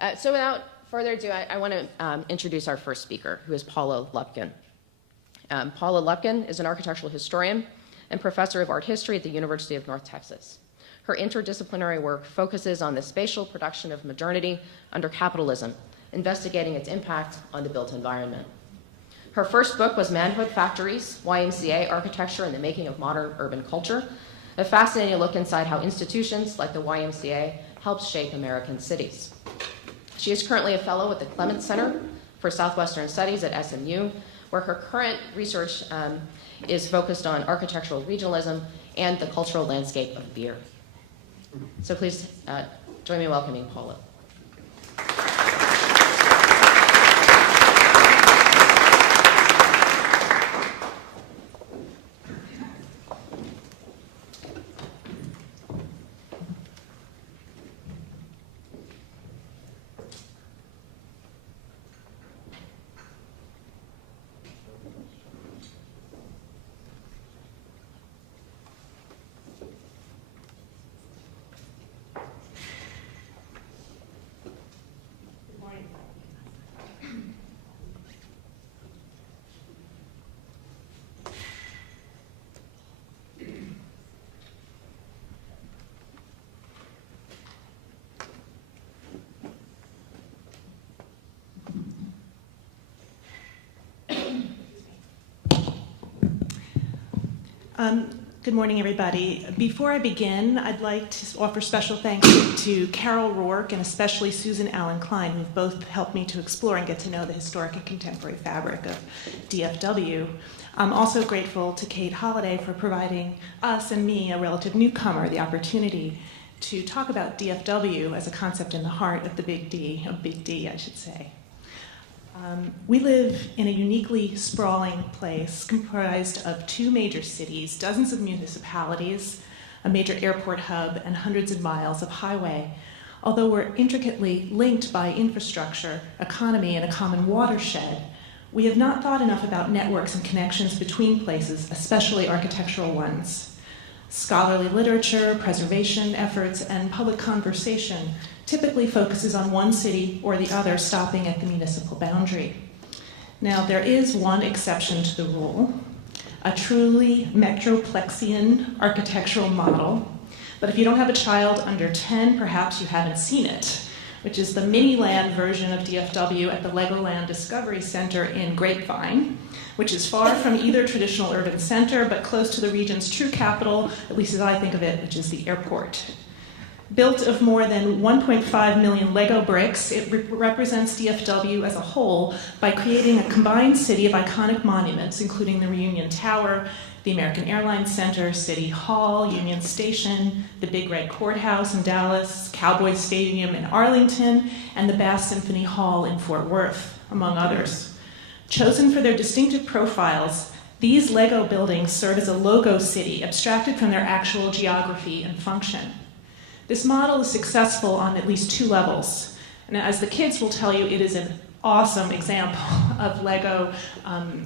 So without further ado, I want to introduce our first speaker, who is Paula Lupkin. Paula Lupkin is an architectural historian and professor of art history at the University of North Texas. Her interdisciplinary work focuses on the spatial production of modernity under capitalism, investigating its impact on the built environment. Her first book was Manhood Factories, YMCA Architecture and the Making of Modern Urban Culture, a fascinating look inside how institutions like the YMCA help shape American cities. She is currently a fellow at the Clements Center for Southwestern Studies at SMU, where her current research is focused on architectural regionalism and the cultural landscape of beer. So please join me in welcoming Paula. Good morning, everybody. Before I begin, I'd like to offer special thanks to Carol Rourke and especially Susan Allen Klein, who've both helped me to explore and get to know the historic and contemporary fabric of DFW. I'm also grateful to Kate Holliday for providing us and me, a relative newcomer, the opportunity to talk about DFW as a concept in the heart of the Big D, of Big D, I should say. We live in a uniquely sprawling place comprised of 2 major cities, dozens of municipalities, a major airport hub, and hundreds of miles of highway. Although we're intricately linked by infrastructure, economy, and a common watershed, we have not thought enough about networks and connections between places, especially architectural ones. Scholarly literature, preservation efforts, and public conversation typically focuses on one city or the other, stopping at the municipal boundary. Now, there is one exception to the rule, a truly metroplexian architectural model, but if you don't have a child under 10, perhaps you haven't seen it, which is the mini-land version of DFW at the Legoland Discovery Center in Grapevine, which is far from either traditional urban center, but close to the region's true capital, at least as I think of it, which is the airport. Built of more than 1.5 million Lego bricks, it represents DFW as a whole by creating a combined city of iconic monuments, including the Reunion Tower, the American Airlines Center, City Hall, Union Station, the Big Red Courthouse in Dallas, Cowboys Stadium in Arlington, and the Bass Symphony Hall in Fort Worth, among others. Chosen for their distinctive profiles, these Lego buildings serve as a logo city, abstracted from their actual geography and function. This model is successful on at least 2 levels. And as the kids will tell you, it is an awesome example of Lego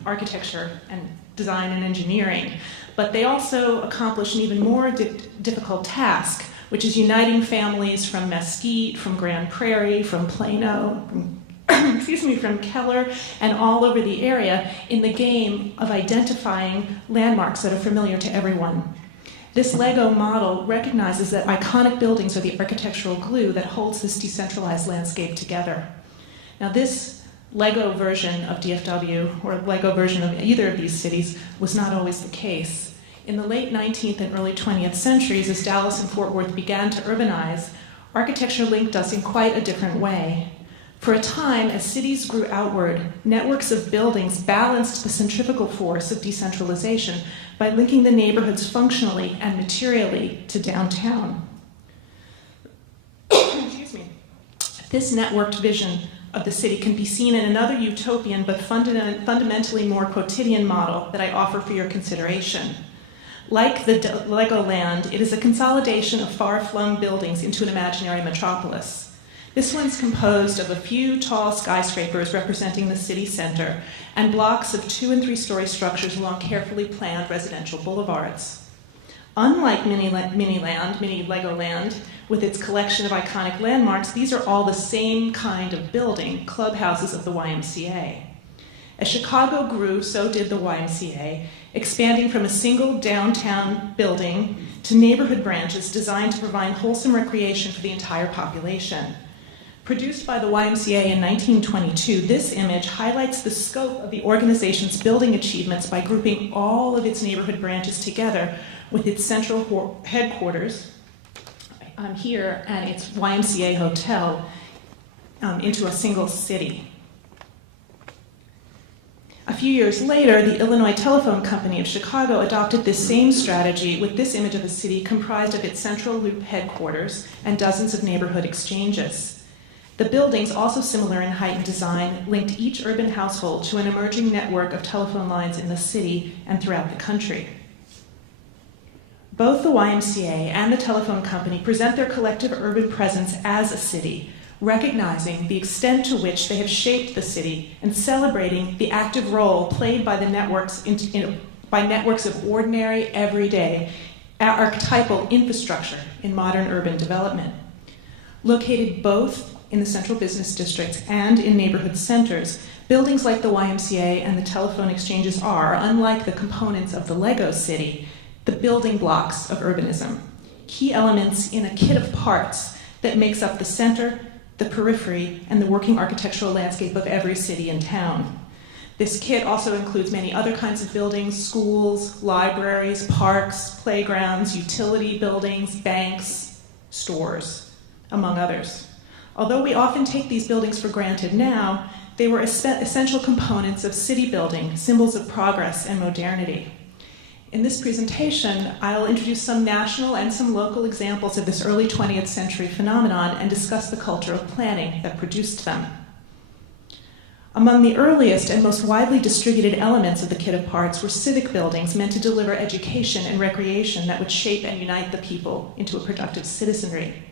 architecture and design and engineering. But they also accomplish an even more difficult task, which is uniting families from Mesquite, from Grand Prairie, from Plano, from Keller, and all over the area in the game of identifying landmarks that are familiar to everyone. This Lego model recognizes that iconic buildings are the architectural glue that holds this decentralized landscape together. Now, this Lego version of DFW, or Lego version of either of these cities, was not always the case. In the late 19th and early 20th centuries, as Dallas and Fort Worth began to urbanize, architecture linked us in quite a different way. For a time, as cities grew outward, networks of buildings balanced the centrifugal force of decentralization by linking the neighborhoods functionally and materially to downtown. Excuse me. This networked vision of the city can be seen in another utopian but fundamentally more quotidian model that I offer for your consideration. Like the Legoland, it is a consolidation of far-flung buildings into an imaginary metropolis. This one's composed of a few tall skyscrapers representing the city center and blocks of 2- and 3-story structures along carefully planned residential boulevards. Unlike mini Legoland, with its collection of iconic landmarks, these are all the same kind of building, clubhouses of the YMCA. As Chicago grew, so did the YMCA, expanding from a single downtown building to neighborhood branches designed to provide wholesome recreation for the entire population. Produced by the YMCA in 1922, this image highlights the scope of the organization's building achievements by grouping all of its neighborhood branches together with its central headquarters here and its YMCA hotel into a single city. A few years later, the Illinois Telephone Company of Chicago adopted this same strategy with this image of a city comprised of its central loop headquarters and dozens of neighborhood exchanges. The buildings, also similar in height and design, linked each urban household to an emerging network of telephone lines in the city and throughout the country. Both the YMCA and the telephone company present their collective urban presence as a city, recognizing the extent to which they have shaped the city and celebrating the active role played by the networks by networks of ordinary, everyday, archetypal infrastructure in modern urban development. Located both in the central business districts and in neighborhood centers, buildings like the YMCA and the telephone exchanges are, unlike the components of the Lego city, the building blocks of urbanism, key elements in a kit of parts that makes up the center, the periphery, and the working architectural landscape of every city and town. This kit also includes many other kinds of buildings: schools, libraries, parks, playgrounds, utility buildings, banks, stores, among others. Although we often take these buildings for granted now, they were essential components of city building, symbols of progress and modernity. In this presentation, I'll introduce some national and some local examples of this early 20th century phenomenon and discuss the culture of planning that produced them. Among the earliest and most widely distributed elements of the kit of parts were civic buildings meant to deliver education and recreation that would shape and unite the people into a productive citizenry.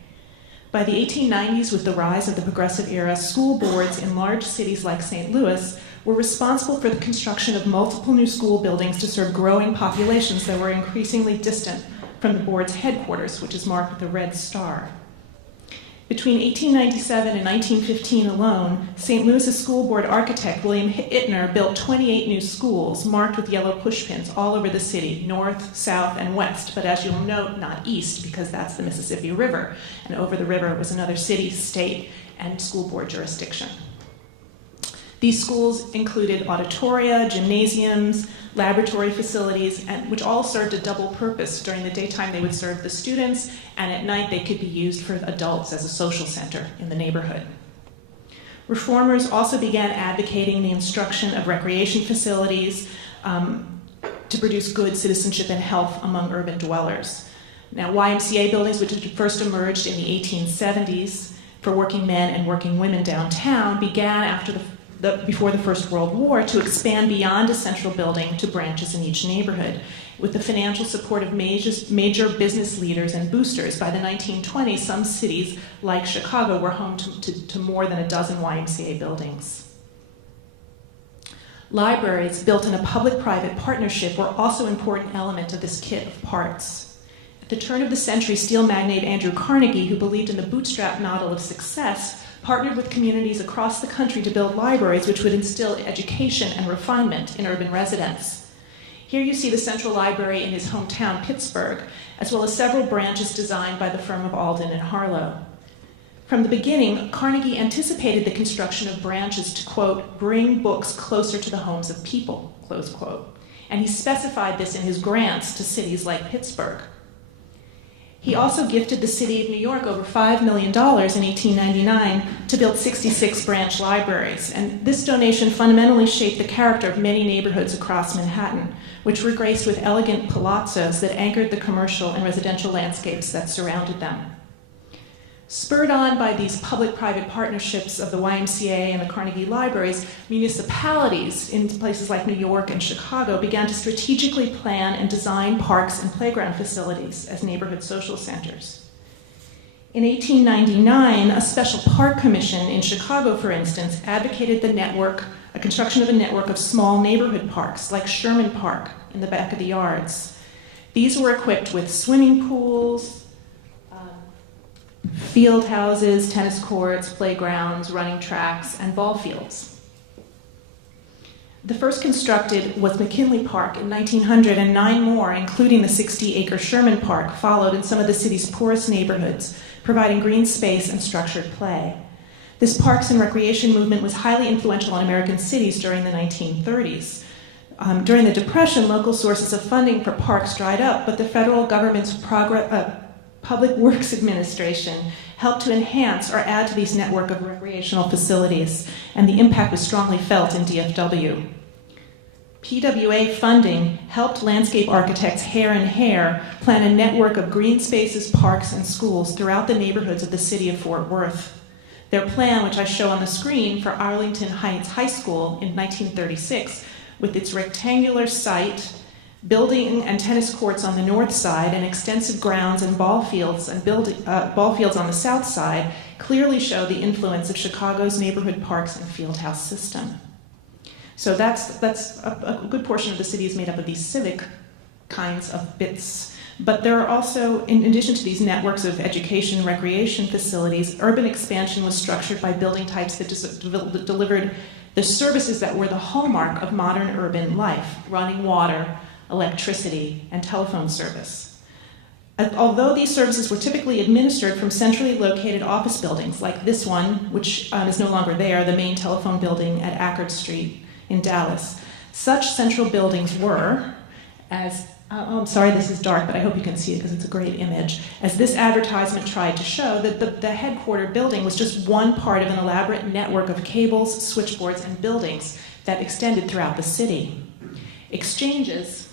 By the 1890s, with the rise of the Progressive Era, school boards in large cities like St. Louis were responsible for the construction of multiple new school buildings to serve growing populations that were increasingly distant from the board's headquarters, which is marked with a red star. Between 1897 and 1915 alone, St. Louis's school board architect William Ittner built 28 new schools marked with yellow pushpins all over the city, north, south, and west, but as you'll note, not east, because that's the Mississippi River, and over the river was another city, state, and school board jurisdiction. These schools included auditoria, gymnasiums, laboratory facilities, which all served a double purpose. During the daytime, they would serve the students, and at night, they could be used for adults as a social center in the neighborhood. Reformers also began advocating the instruction of recreation facilities to produce good citizenship and health among urban dwellers. Now, YMCA buildings, which had first emerged in the 1870s for working men and working women downtown, began before the First World War to expand beyond a central building to branches in each neighborhood. With the financial support of major business leaders and boosters, by the 1920s, some cities, like Chicago, were home to more than a dozen YMCA buildings. Libraries built in a public-private partnership were also an important element of this kit of parts. At the turn of the century, steel magnate Andrew Carnegie, who believed in the bootstrap model of success, partnered with communities across the country to build libraries which would instill education and refinement in urban residents. Here you see the Central Library in his hometown, Pittsburgh, as well as several branches designed by the firm of Alden and Harlow. From the beginning, Carnegie anticipated the construction of branches to, quote, bring books closer to the homes of people, close quote. And he specified this in his grants to cities like Pittsburgh. He also gifted the city of New York over $5 million in 1899 to build 66 branch libraries. And this donation fundamentally shaped the character of many neighborhoods across Manhattan, which were graced with elegant palazzos that anchored the commercial and residential landscapes that surrounded them. Spurred on by these public-private partnerships of the YMCA and the Carnegie Libraries, municipalities in places like New York and Chicago began to strategically plan and design parks and playground facilities as neighborhood social centers. In 1899, a special park commission in Chicago, for instance, advocated a construction of a network of small neighborhood parks like Sherman Park in the back of the yards. These were equipped with swimming pools, field houses, tennis courts, playgrounds, running tracks, and ball fields. The first constructed was McKinley Park in 1900, and 9 more, including the 60-acre Sherman Park, followed in some of the city's poorest neighborhoods, providing green space and structured play. This parks and recreation movement was highly influential in American cities during the 1930s. During the Depression, local sources of funding for parks dried up, but the federal government's Public Works Administration helped to enhance or add to these network of recreational facilities, and the impact was strongly felt in DFW. PWA funding helped landscape architects Hare and Hare plan a network of green spaces, parks, and schools throughout the neighborhoods of the city of Fort Worth. Their plan, which I show on the screen, for Arlington Heights High School in 1936, with its rectangular site, building and tennis courts on the north side, and extensive grounds and ball fields on the south side, clearly show the influence of Chicago's neighborhood parks and field house system. So that's a good portion of the city is made up of these civic kinds of bits. But there are also, in addition to these networks of education and recreation facilities, urban expansion was structured by building types that delivered the services that were the hallmark of modern urban life: running water, electricity, and telephone service. Although these services were typically administered from centrally located office buildings, like this one, which is no longer there, the main telephone building at Ackerd Street in Dallas, such central buildings were, as, I'm sorry this is dark, but I hope you can see it because it's a great image, as this advertisement tried to show, that the headquarter building was just one part of an elaborate network of cables, switchboards, and buildings that extended throughout the city. Exchanges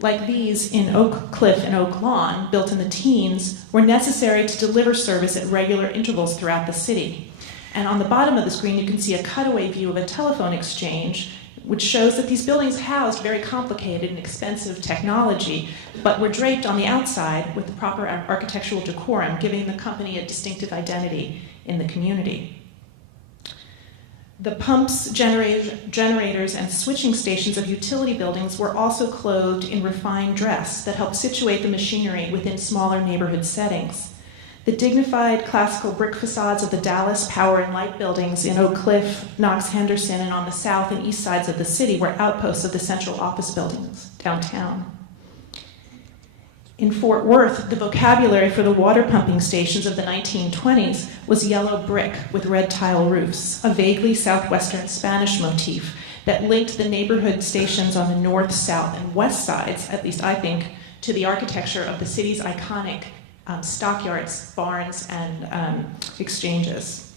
like these in Oak Cliff and Oak Lawn, built in the teens, were necessary to deliver service at regular intervals throughout the city. And on the bottom of the screen, you can see a cutaway view of a telephone exchange, which shows that these buildings housed very complicated and expensive technology, but were draped on the outside with the proper architectural decorum, giving the company a distinctive identity in the community. The pumps, generators, and switching stations of utility buildings were also clothed in refined dress that helped situate the machinery within smaller neighborhood settings. The dignified classical brick facades of the Dallas Power and Light buildings in Oak Cliff, Knox Henderson, and on the south and east sides of the city were outposts of the central office buildings downtown. In Fort Worth, the vocabulary for the water pumping stations of the 1920s was yellow brick with red tile roofs, a vaguely southwestern Spanish motif that linked the neighborhood stations on the north, south, and west sides, at least I think, to the architecture of the city's iconic stockyards, barns, and exchanges.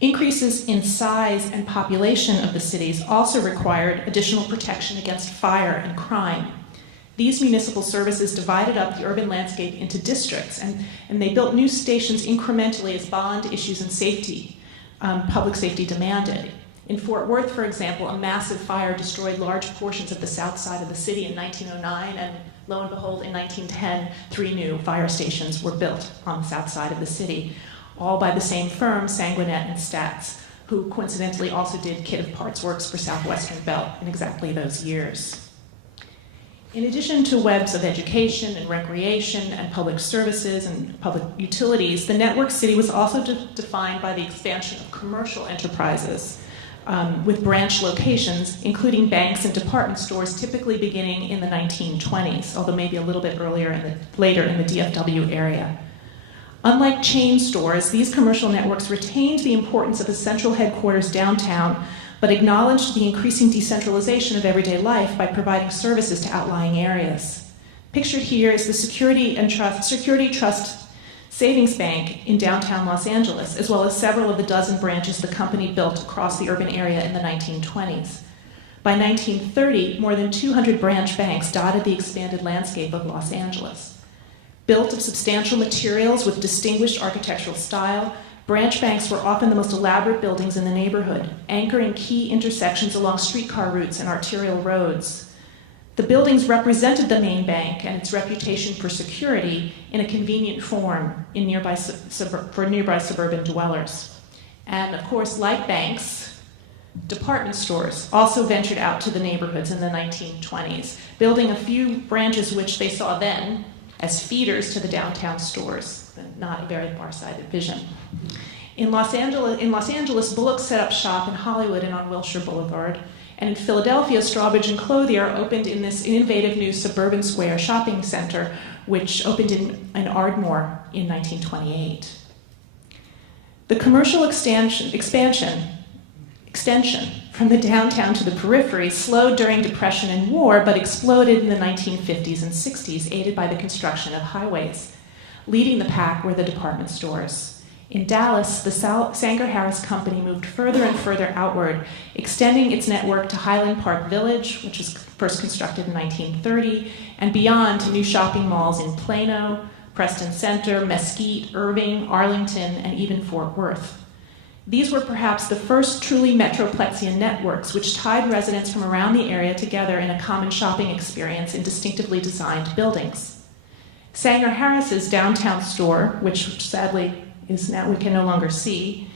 Increases in size and population of the cities also required additional protection against fire and crime. These municipal services divided up the urban landscape into districts, and they built new stations incrementally as bond issues and safety, public safety demanded. In Fort Worth, for example, a massive fire destroyed large portions of the south side of the city in 1909, and lo and behold, in 1910, 3 new fire stations were built on the south side of the city, all by the same firm, Sanguinet and Stats, who coincidentally also did kit of parts works for Southwestern Bell in exactly those years. In addition to webs of education and recreation and public services and public utilities, the network city was also defined by the expansion of commercial enterprises with branch locations, including banks and department stores, typically beginning in the 1920s, although maybe a little bit later in the DFW area. Unlike chain stores, these commercial networks retained the importance of a central headquarters downtown, but acknowledged the increasing decentralization of everyday life by providing services to outlying areas. Pictured here is the Security Trust Savings Bank in downtown Los Angeles, as well as several of the dozen branches the company built across the urban area in the 1920s. By 1930, more than 200 branch banks dotted the expanded landscape of Los Angeles. Built of substantial materials with distinguished architectural style, branch banks were often the most elaborate buildings in the neighborhood, anchoring key intersections along streetcar routes and arterial roads. The buildings represented the main bank and its reputation for security in a convenient form for nearby suburban dwellers. And of course, like banks, department stores also ventured out to the neighborhoods in the 1920s, building a few branches which they saw then as feeders to the downtown stores. not a very far-sighted vision. In Los Angeles, Bullock set up shop in Hollywood and on Wilshire Boulevard. And in Philadelphia, Strawbridge and Clothier opened in this innovative new suburban square shopping center, which opened in Ardmore in 1928. The commercial extension from the downtown to the periphery slowed during Depression and war, but exploded in the 1950s and 60s, aided by the construction of highways. Leading the pack were the department stores. In Dallas, the Sanger-Harris Company moved further and further outward, extending its network to Highland Park Village, which was first constructed in 1930, and beyond to new shopping malls in Plano, Preston Center, Mesquite, Irving, Arlington, and even Fort Worth. These were perhaps the first truly metroplexian networks, which tied residents from around the area together in a common shopping experience in distinctively designed buildings. Sanger-Harris's downtown store, which sadly is now we can no longer see,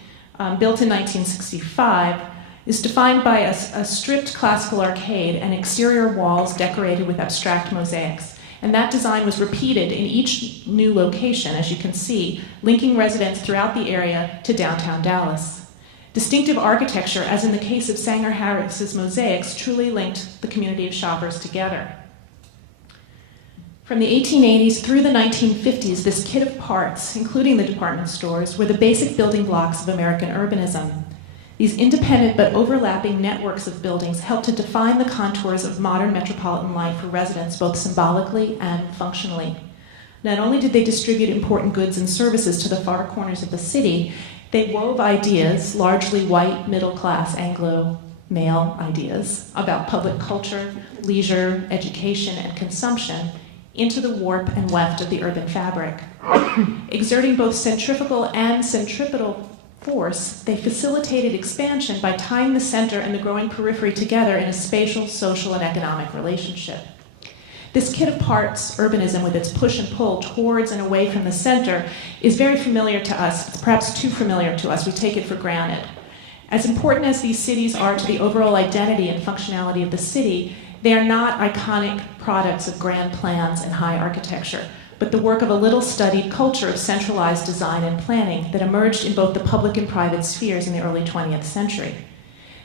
built in 1965, is defined by a stripped classical arcade and exterior walls decorated with abstract mosaics. And that design was repeated in each new location, as you can see, linking residents throughout the area to downtown Dallas. Distinctive architecture, as in the case of Sanger-Harris's mosaics, truly linked the community of shoppers together. From the 1880s through the 1950s, this kit of parts, including the department stores, were the basic building blocks of American urbanism. These independent but overlapping networks of buildings helped to define the contours of modern metropolitan life for residents, both symbolically and functionally. Not only did they distribute important goods and services to the far corners of the city, they wove ideas, largely white, middle-class, Anglo-male ideas, about public culture, leisure, education, and consumption, into the warp and weft of the urban fabric. Exerting both centrifugal and centripetal force, they facilitated expansion by tying the center and the growing periphery together in a spatial, social, and economic relationship. This kit of parts, urbanism, with its push and pull towards and away from the center, is very familiar to us. It's perhaps too familiar to us. We take it for granted. As important as these cities are to the overall identity and functionality of the city, they are not iconic products of grand plans and high architecture, but the work of a little-studied culture of centralized design and planning that emerged in both the public and private spheres in the early 20th century.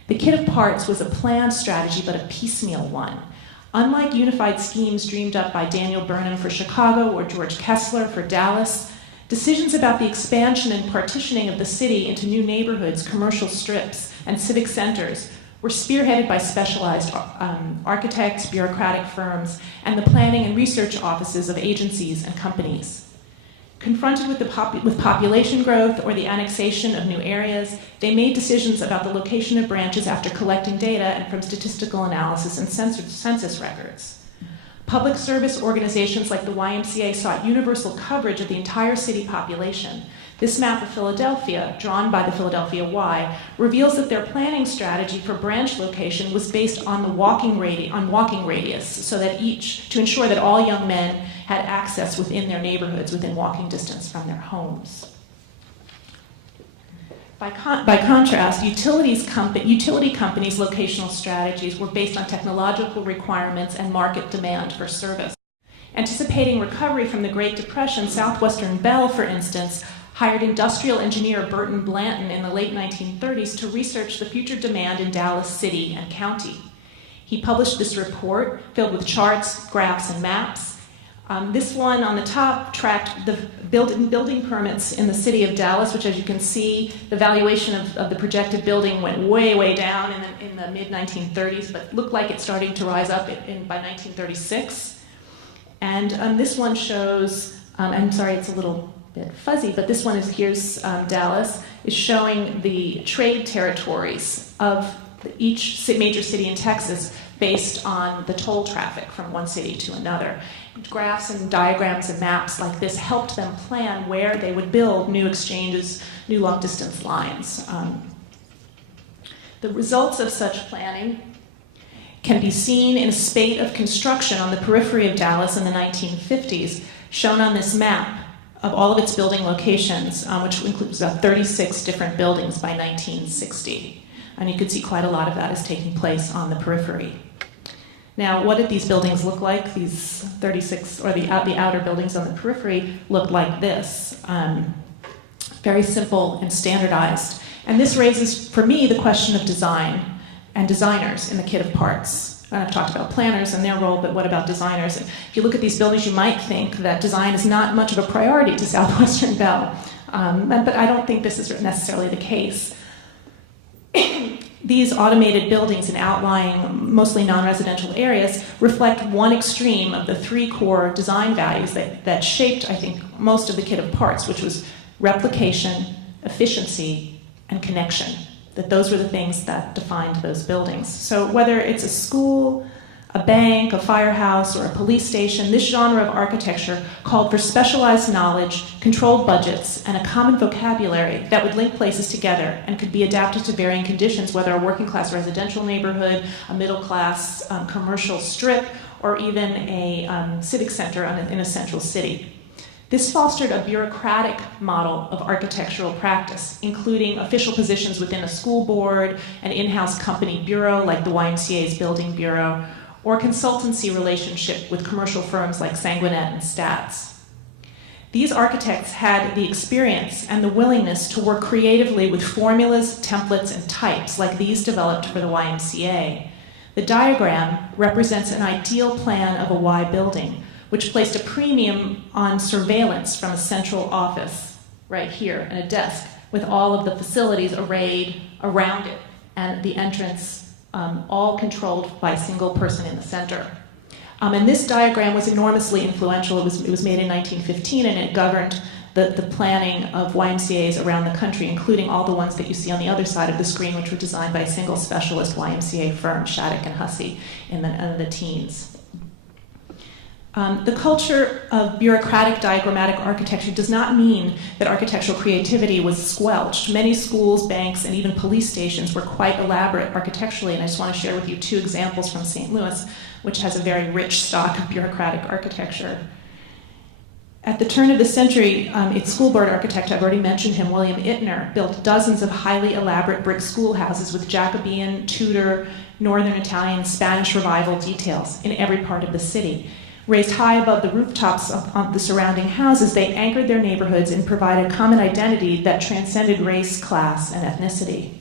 The kit of parts was a planned strategy, but a piecemeal one. Unlike unified schemes dreamed up by Daniel Burnham for Chicago or George Kessler for Dallas, decisions about the expansion and partitioning of the city into new neighborhoods, commercial strips, and civic centers were spearheaded by specialized architects, bureaucratic firms, and the planning and research offices of agencies and companies. Confronted with population growth or the annexation of new areas, they made decisions about the location of branches after collecting data and from statistical analysis and census records. Public service organizations like the YMCA sought universal coverage of the entire city population. This map of Philadelphia, drawn by the Philadelphia Y, reveals that their planning strategy for branch location was based on walking radius, so that to ensure that all young men had access within their neighborhoods, within walking distance from their homes. By contrast, utility companies' locational strategies were based on technological requirements and market demand for service. Anticipating recovery from the Great Depression, Southwestern Bell, for instance, hired industrial engineer Burton Blanton in the late 1930s to research the future demand in Dallas City and County. He published this report filled with charts, graphs, and maps. This one on the top tracked the building permits in the city of Dallas, which, as you can see, the valuation of the projected building went way, way down in the mid-1930s, but looked like it's starting to rise up by 1936. And this one shows, I'm sorry, it's a little bit fuzzy, but this one here's Dallas, is showing the trade territories of each major city in Texas based on the toll traffic from one city to another. Graphs and diagrams and maps like this helped them plan where they would build new exchanges, new long-distance lines. The results of such planning can be seen in a spate of construction on the periphery of Dallas in the 1950s, shown on this map of all of its building locations, which includes about 36 different buildings by 1960. And you can see quite a lot of that is taking place on the periphery. Now, what did these buildings look like? These 36, or the outer buildings on the periphery looked like this. Very simple and standardized. And this raises, for me, the question of design and designers in the kit of parts. And I've talked about planners and their role, but what about designers? And if you look at these buildings, you might think that design is not much of a priority to Southwestern Bell. But I don't think this is necessarily the case. These automated buildings in outlying, mostly non-residential areas reflect one extreme of the three core design values that shaped, I think, most of the kit of parts, which was replication, efficiency, and connection. That those were the things that defined those buildings. So whether it's a school, a bank, a firehouse, or a police station, this genre of architecture called for specialized knowledge, controlled budgets, and a common vocabulary that would link places together and could be adapted to varying conditions, whether a working-class residential neighborhood, a middle-class commercial strip, or even a civic center in a central city. This fostered a bureaucratic model of architectural practice, including official positions within a school board, an in-house company bureau like the YMCA's Building Bureau, or consultancy relationship with commercial firms like Sanguinet and Stats. These architects had the experience and the willingness to work creatively with formulas, templates, and types like these developed for the YMCA. The diagram represents an ideal plan of a Y building, which placed a premium on surveillance from a central office, right here, and a desk, with all of the facilities arrayed around it, and the entrance all controlled by a single person in the center. And this diagram was enormously influential. It was made in 1915, and it governed the planning of YMCAs around the country, including all the ones that you see on the other side of the screen, which were designed by a single specialist YMCA firm, Shattuck and Hussey, in the teens. The culture of bureaucratic diagrammatic architecture does not mean that architectural creativity was squelched. Many schools, banks, and even police stations were quite elaborate architecturally, and I just want to share with you two examples from St. Louis, which has a very rich stock of bureaucratic architecture. At the turn of the century, its school board architect, I've already mentioned him, William Ittner, built dozens of highly elaborate brick schoolhouses with Jacobean, Tudor, Northern Italian, Spanish Revival details in every part of the city. Raised high above the rooftops of the surrounding houses, they anchored their neighborhoods and provided common identity that transcended race, class, and ethnicity.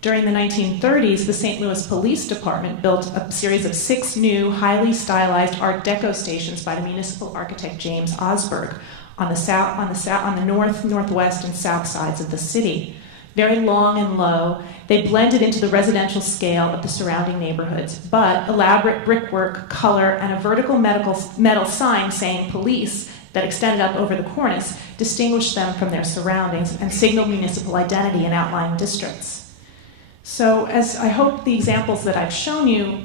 During the 1930s, the St. Louis Police Department built a series of 6 new, highly stylized Art Deco stations by the municipal architect James Osberg on the north, northwest, and south sides of the city. Very long and low, they blended into the residential scale of the surrounding neighborhoods, but elaborate brickwork, color, and a vertical metal sign saying police that extended up over the cornice distinguished them from their surroundings and signaled municipal identity in outlying districts. So, as I hope the examples that I've shown you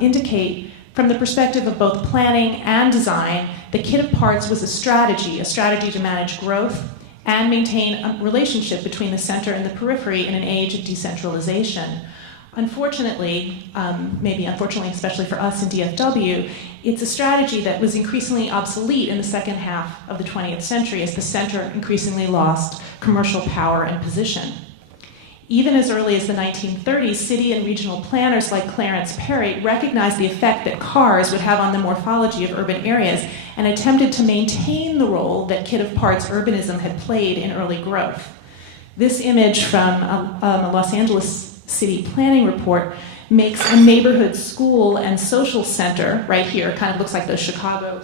indicate, from the perspective of both planning and design, the kit of parts was a strategy to manage growth and maintain a relationship between the center and the periphery in an age of decentralization. Unfortunately, maybe unfortunately especially for us in DFW, it's a strategy that was increasingly obsolete in the second half of the 20th century as the center increasingly lost commercial power and position. Even as early as the 1930s, city and regional planners like Clarence Perry recognized the effect that cars would have on the morphology of urban areas and attempted to maintain the role that kit of parts urbanism had played in early growth. This image from a Los Angeles city planning report makes a neighborhood school and social center right here, kind of looks like the Chicago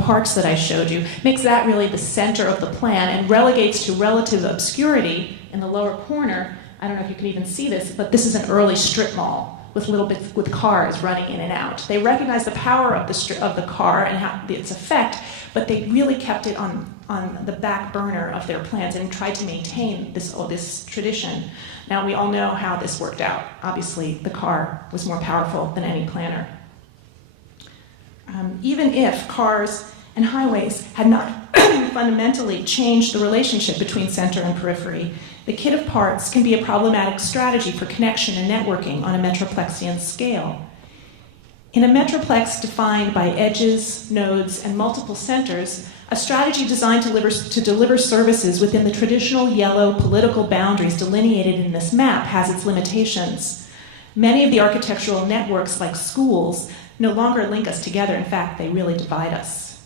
parks that I showed you, makes that really the center of the plan and relegates to relative obscurity in the lower corner. I don't know if you can even see this, but this is an early strip mall with cars running in and out. They recognized the power of the car and its effect, but they really kept it on the back burner of their plans and tried to maintain this tradition. Now, we all know how this worked out. Obviously, the car was more powerful than any planner. Even if cars and highways had not fundamentally changed the relationship between center and periphery, the kit of parts can be a problematic strategy for connection and networking on a metroplexian scale. In a metroplex defined by edges, nodes, and multiple centers, a strategy designed to deliver services within the traditional yellow political boundaries delineated in this map has its limitations. Many of the architectural networks, like schools, no longer link us together. In fact, they really divide us.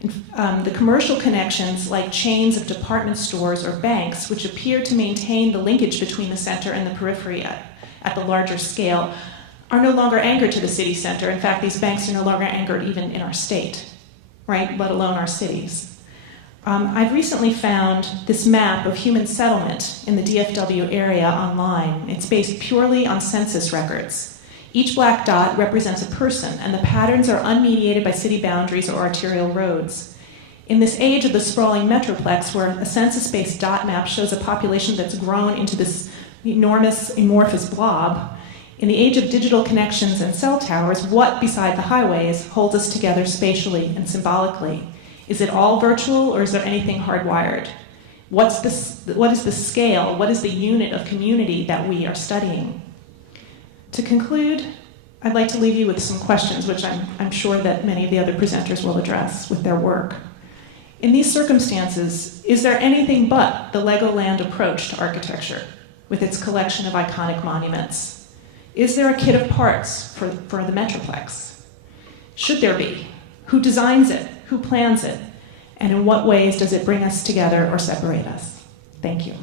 The commercial connections, like chains of department stores or banks, which appear to maintain the linkage between the center and the periphery at the larger scale, are no longer anchored to the city center. In fact, these banks are no longer anchored even in our state, right? Let alone our cities. I've recently found this map of human settlement in the DFW area online. It's based purely on census records. Each black dot represents a person, and the patterns are unmediated by city boundaries or arterial roads. In this age of the sprawling metroplex, where a census-based dot map shows a population that's grown into this enormous, amorphous blob, in the age of digital connections and cell towers, what beside the highways holds us together spatially and symbolically? Is it all virtual, or is there anything hardwired? What is the scale? What is the unit of community that we are studying? To conclude, I'd like to leave you with some questions, which I'm sure that many of the other presenters will address with their work. In these circumstances, is there anything but the Legoland approach to architecture, with its collection of iconic monuments? Is there a kit of parts for the Metroplex? Should there be? Who designs it? Who plans it? And in what ways does it bring us together or separate us? Thank you.